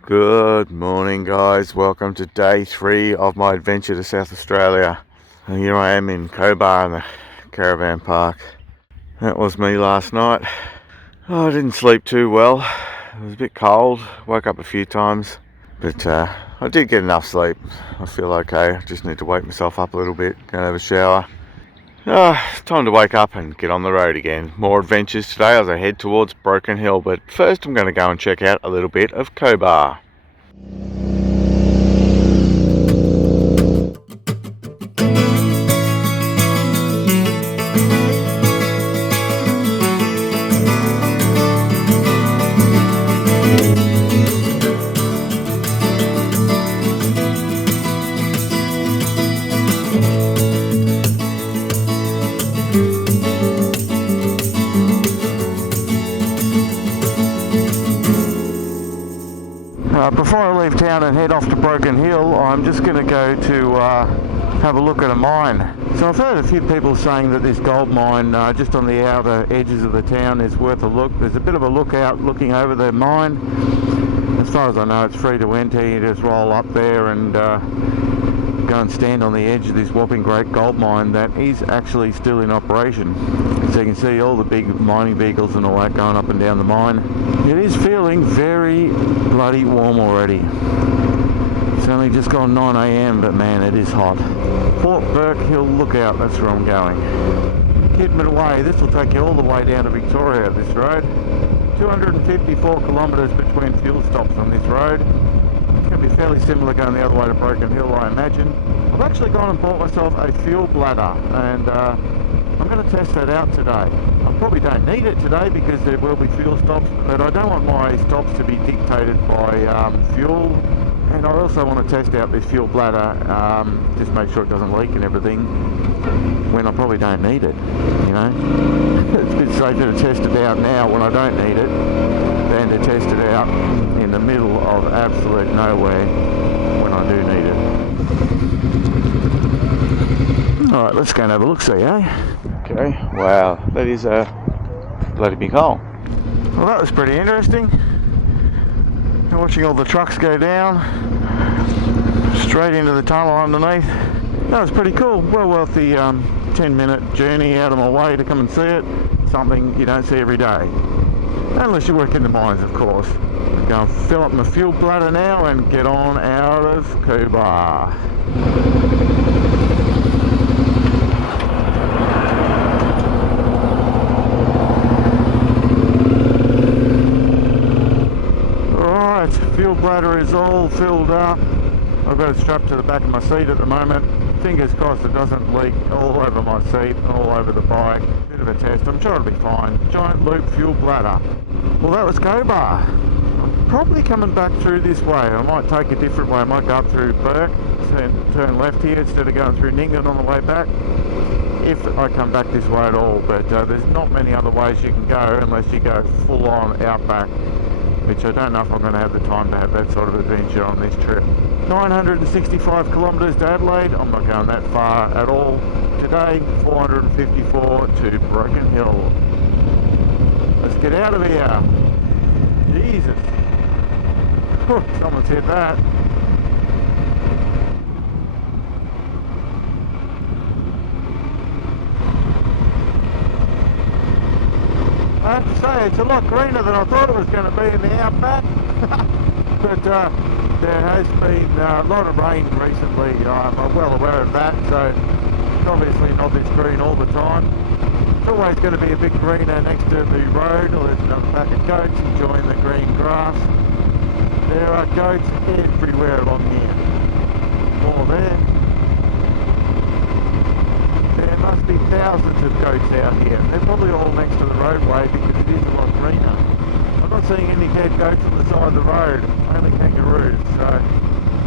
Good morning, guys. Welcome to day 3 of my adventure to South Australia. And here I am in Cobar in the caravan park. That was me last night. I didn't sleep too well. It was a bit cold. Woke up a few times, but I did get enough sleep. I feel okay. I just need to wake myself up a little bit, go and have a shower. Time to wake up and get on the road again. More adventures today as I head towards Broken Hill, but first I'm going to go and check out a little bit of Cobar. Before I leave town and head off to Broken Hill, I'm just going to go to have a look at a mine. So I've heard a few people saying that this gold mine just on the outer edges of the town is worth a look. There's a bit of a lookout looking over the mine. As far as I know, it's free to enter. You just roll up there and go and stand on the edge of this whopping great gold mine that is actually still in operation. So you can see all the big mining vehicles and all that going up and down the mine. It is feeling very bloody warm already. It's only just gone 9 AM, but man, it is hot. Port Burke Hill Lookout, that's where I'm going. Kidman Way, this will take you all the way down to Victoria, this road. 254 kilometres between fuel stops on this road. It's going to be fairly similar going the other way to Broken Hill, I imagine. I've actually gone and bought myself a fuel bladder, and I'm going to test that out today. I probably don't need it today because there will be fuel stops, but I don't want my stops to be dictated by fuel. And I also want to test out this fuel bladder, just make sure it doesn't leak and everything, when I probably don't need it, you know. It's a bit safer to test it out now when I don't need it than to test it out in the middle of absolute nowhere when I do need it. Alright, let's go and have a look-see, eh? Okay, wow, that is a bloody big hole. Well, that was pretty interesting. Watching all the trucks go down straight into the tunnel underneath. That was pretty cool. Well worth the 10-minute journey out of my way to come and see it. Something you don't see every day. Unless you work in the mines, of course. I'm going to fill up my fuel bladder now and get on out of Cobar. Fuel bladder is all filled up. I've got it strapped to the back of my seat at the moment. Fingers crossed it doesn't leak all over my seat, all over the bike. Bit of a test, I'm sure it'll be fine. Giant loop fuel bladder. Well, that was Cobar. I'm probably coming back through this way. I might take a different way. I might go up through Burke and turn left here instead of going through Ningan on the way back. If I come back this way at all, but there's not many other ways you can go unless you go full on Outback, which I don't know if I'm going to have the time to have that sort of adventure on this trip. 965 kilometres to Adelaide, I'm not going that far at all. Today, 454 to Broken Hill. Let's get out of here. Jesus. Someone's hit that. I have to say, it's a lot greener than I thought it was going to be in the Outback. But there has been a lot of rain recently. I'm well aware of that, so it's obviously not this green all the time. It's always going to be a bit greener next to the road, or there's another pack of goats enjoying the green grass. There are goats everywhere along here. More there. There must be thousands of goats out here. They're probably all next to the roadway because it is a lot greener. I'm not seeing any dead goats on the side of the road, only kangaroos, so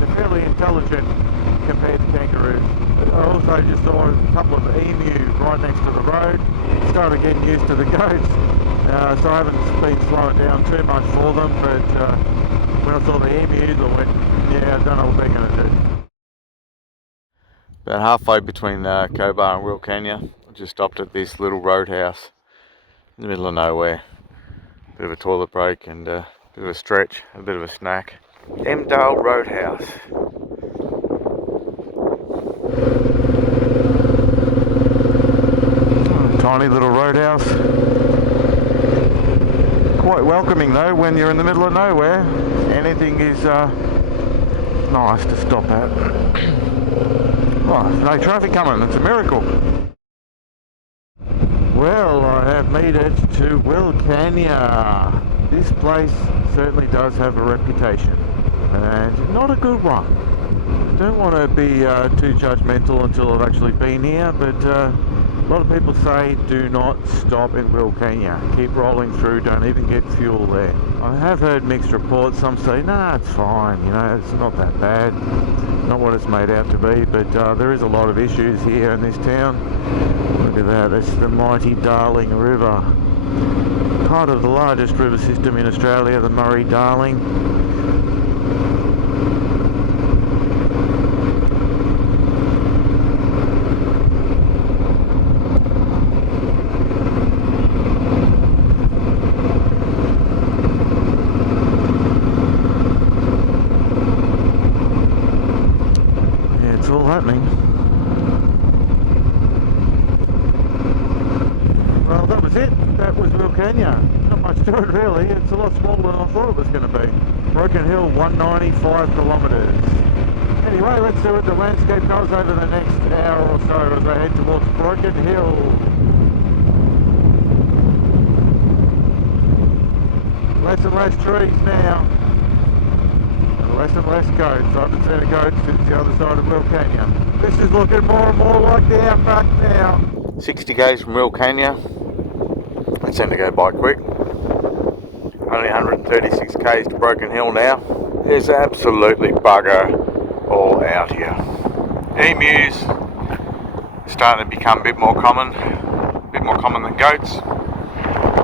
they're fairly intelligent compared to kangaroos. I also just saw a couple of emu right next to the road. Started getting used to the goats, so I haven't been slowing down too much for them, but when I saw the emus I went, yeah, I don't know what they're going to do. About halfway between Cobar and Wilcannia, I just stopped at this little roadhouse in the middle of nowhere. Bit of a toilet break and Bit of a stretch, a bit of a snack. Emdale Roadhouse. Tiny little roadhouse. Quite welcoming though when you're in the middle of nowhere. Anything is nice to stop at. Oh, no traffic coming, it's a miracle. Well, I have made it to Wilcannia. This place certainly does have a reputation, and not a good one. Don't want to be too judgmental until I've actually been here, but a lot of people say do not stop in Wilcannia. Keep rolling through, don't even get fuel there. I have heard mixed reports. Some say, nah, it's fine, you know, it's not that bad. Not what it's made out to be, but there is a lot of issues here in this town. Look at that, it's the mighty Darling River. Part of the largest river system in Australia, the Murray-Darling. Yeah, it's all happening. Well, that was it. That was Wilcannia. Not much to it really. It's a lot smaller than I thought it was going to be. Broken Hill, 195 kilometres. Anyway, let's see what the landscape does over the next hour or so as I head towards Broken Hill. Less and less trees now. And less goats. I haven't seen a goat since the other side of Wilcannia. This is looking more and more like the Outback now. 60 k's from Wilcannia. They seem to go by quick. Only 136 k's to Broken Hill now. There's absolutely bugger all out here. Emus starting to become a bit more common than goats.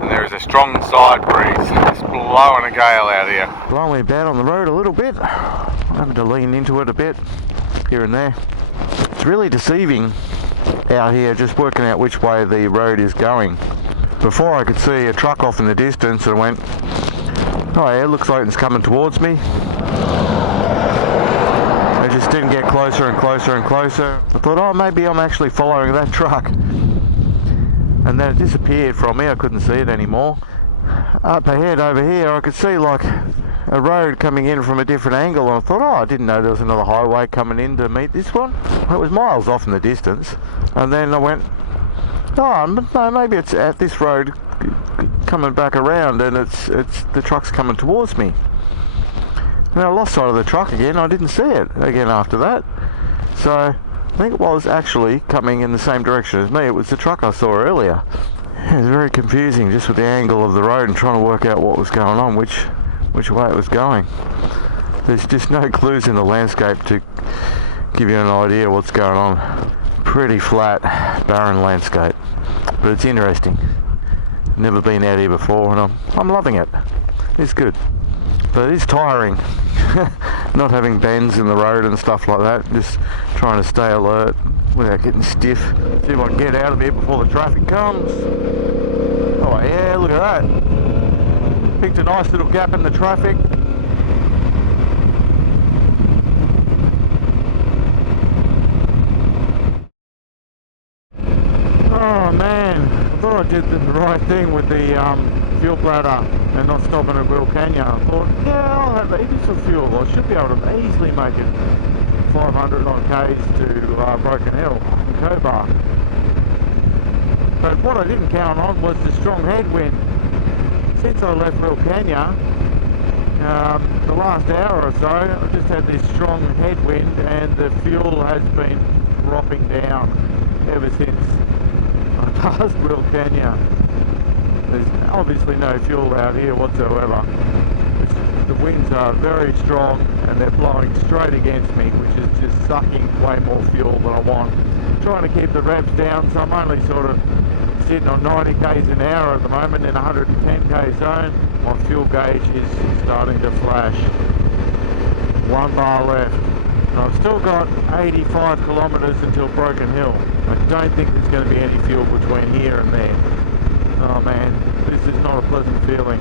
And there is a strong side breeze. It's blowing a gale out here. Blowing me about on the road a little bit. I'm having to lean into it a bit here and there. It's really deceiving out here, just working out which way the road is going. Before I could see a truck off in the distance and I went, oh yeah, it looks like it's coming towards me. I just didn't get closer and closer and closer. I thought, oh, maybe I'm actually following that truck. And then it disappeared from me, I couldn't see it anymore. Up ahead over here I could see like a road coming in from a different angle, and I thought, oh, I didn't know there was another highway coming in to meet this one. It was miles off in the distance. And then I went, oh, no, maybe it's at this road coming back around and it's the truck's coming towards me. And I lost sight of the truck again. I didn't see it again after that. So I think it was actually coming in the same direction as me. It was the truck I saw earlier. It was very confusing just with the angle of the road and trying to work out what was going on, which way it was going. There's just no clues in the landscape to give you an idea what's going on. Pretty flat, barren landscape, but it's interesting. Never been out here before, and I'm loving it. It's good, but it is tiring. Not having bends in the road and stuff like that. Just trying to stay alert without getting stiff. See if I can get out of here before the traffic comes. Oh yeah, look at that. Picked a nice little gap in the traffic. Oh man, I thought I did the right thing with the fuel bladder and not stopping at Wilcannia. I thought, yeah, I'll have heaps of fuel. I should be able to easily make it 500 odd k's to Broken Hill in Cobar. But what I didn't count on was the strong headwind. Since I left Wilcannia, the last hour or so, I've just had this strong headwind and the fuel has been dropping down ever since I passed Wilcannia. There's obviously no fuel out here whatsoever. The winds are very strong and they're blowing straight against me, which is just sucking way more fuel than I want. I'm trying to keep the revs down, so I'm only sort of sitting on 90 k's an hour at the moment in 110 k zone. My fuel gauge is starting to flash. 1 bar left. And I've still got 85 kilometres until Broken Hill. I don't think there's going to be any fuel between here and there. Oh man, this is not a pleasant feeling.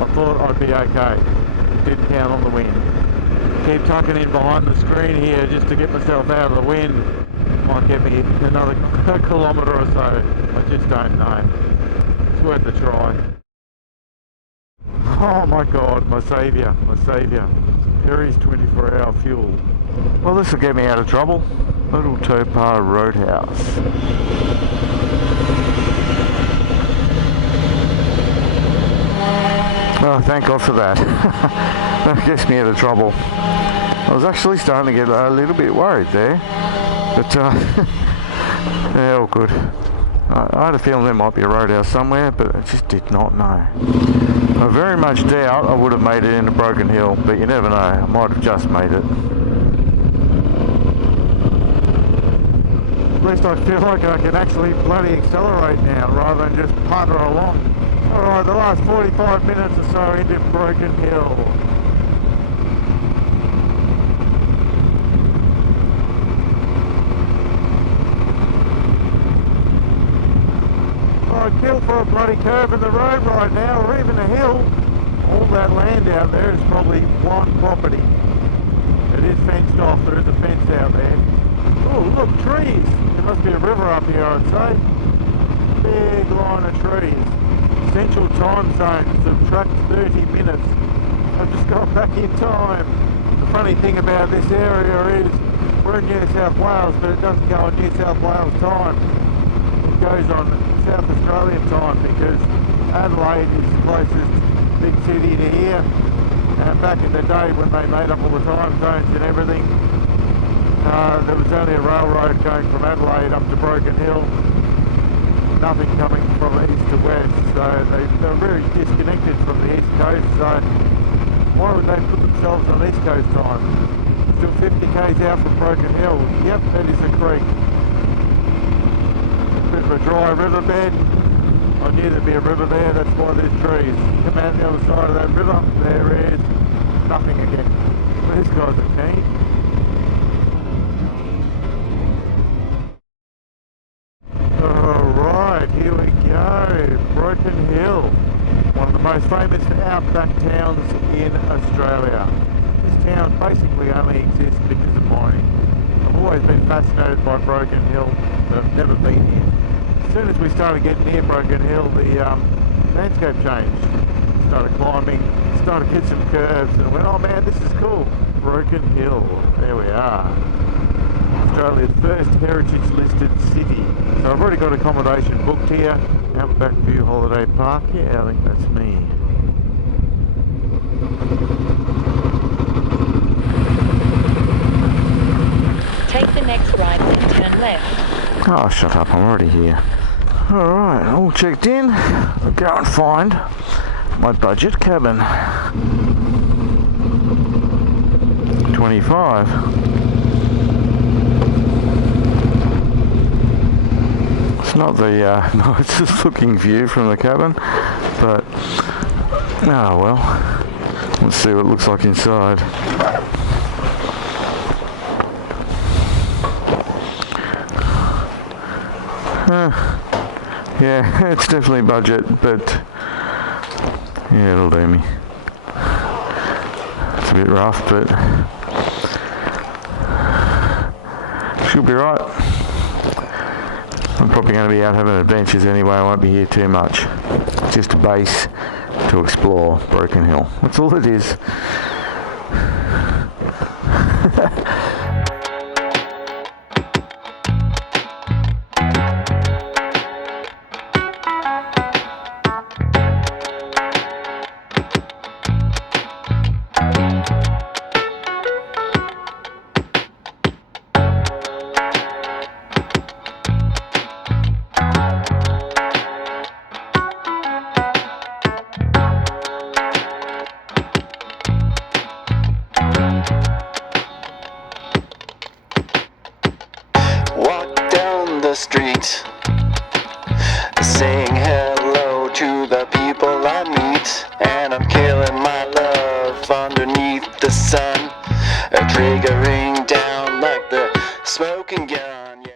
I thought I'd be okay. Didn't count on the wind. Keep tucking in behind the screen here just to get myself out of the wind. Might get me another kilometre or so. I just don't know. It's worth a try. Oh my God, my saviour, my saviour. Perry's 24-hour fuel. Well, this will get me out of trouble. Little Cobar Roadhouse. Oh, thank God for that. That gets me out of trouble. I was actually starting to get a little bit worried there. But, yeah, all good. I had a feeling there might be a roadhouse somewhere, but I just did not know. I very much doubt I would have made it into Broken Hill, but you never know. I might have just made it. At least I feel like I can actually bloody accelerate now rather than just putter along. Alright, the last 45 minutes or so into Broken Hill. I'd kill for a bloody curve in the road right now, or even a hill. All that land out there is probably one property. It is fenced off, there is a fence out there. Oh, look, trees! There must be a river up here, I'd say. Big line of trees. Central time zone, subtract 30 minutes. I've just got back in time. The funny thing about this area is we're in New South Wales, but it doesn't go on New South Wales time. It goes on South Australian time because Adelaide is the closest big city to here. And back in the day when they made up all the time zones and everything, there was only a railroad going from Adelaide up to Broken Hill. Nothing coming from east to west, so they're very disconnected from the east coast. So why would they put themselves on east coast time? Still 50 k's out from Broken Hill. Yep, that is a creek. Bit of a dry riverbed. I knew there'd be a river there, that's why there's trees. Come out the other side of that river, there is nothing again. These guys are keen. Alright, here we go. Broken Hill. One of the most famous outback towns in Australia. This town basically only exists because of mining. I've always been fascinated by Broken Hill, but I've never been here. As soon as we started getting near Broken Hill, the landscape changed. Started climbing, started to hit some curves, and I went, oh man, this is cool. Broken Hill, there we are. Australia's first heritage listed city. So I've already got accommodation booked here. Outback View Holiday Park, yeah, I think that's me. Take the next right and turn left. Oh, shut up, I'm already here. Alright, all checked in. I'll go and find my budget cabin. 25. It's not the nicest looking view from the cabin, but oh well. Let's see what it looks like inside. Yeah, it's definitely budget, but yeah, it'll do me. It's a bit rough, but should be right. I'm probably going to be out having adventures anyway, I won't be here too much. It's just a base to explore Broken Hill. That's all it is. Street, saying hello to the people I meet, and I'm killing my